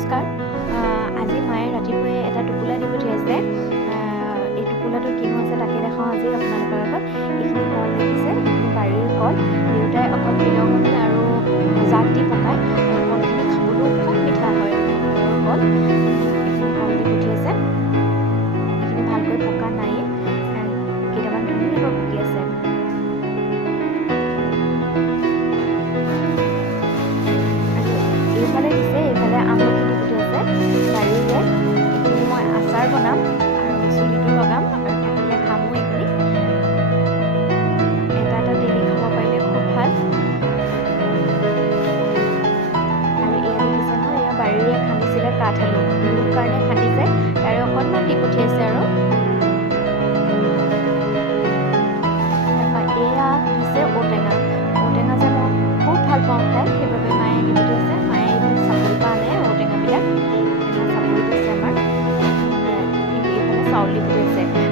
নমস্কাৰ। আজি মায়ে ৰাতিপুৱাই এটা টোপোলা দি পঠিয়াইছে। এই টোপোলাটো কিনো আছে তাকে দেখাওঁ আজি আপোনালোকৰ আগত। এইখিনি কল দেখিছে, এইখিনি বাৰীৰ কল। দেউতাই অকল তিলঙনি আৰু জাত দি পকায়। কলখিনি খাবলৈও খুব মিঠা হয় কল। এইখিনি কল দি পঠিয়াইছে। এইখিনি ভালকৈ পকা নাইয়ে, কেইটামান ধুনীয়াকৈ পকি আছে। এইফালে দিছে, এইফালে আমলখি দি পঠিয়াইছে বাৰীৰে। এইখিনি মই আচাৰ বনাম আৰু চুলিটো লগাম আৰু থাকিলে খামো। এইখিনি এটা এটা ডেইলি খাব পাৰিলে খুব ভাল। আৰু এয়া দেখিছে নহয়, এয়া বাৰীৰে খান্দিছিলে কাঠআলু, বিহুৰ কাৰণে খান্দিছে, তাৰে অকণমান দি পঠিয়াইছে আৰু এয়া দিছে ঔটেঙা। ঔটেঙা যে মই খুব ভাল পাওঁ খাই, সেইবাবে মায়ে আনি পঠিয়াইছে। মায়ে এইবোৰ চাপৰিৰ পৰা আনে ঔটেঙাবিলাক, চাপৰি দিছে আমাৰ। এইফালে চাউল দি পঠিয়াইছে।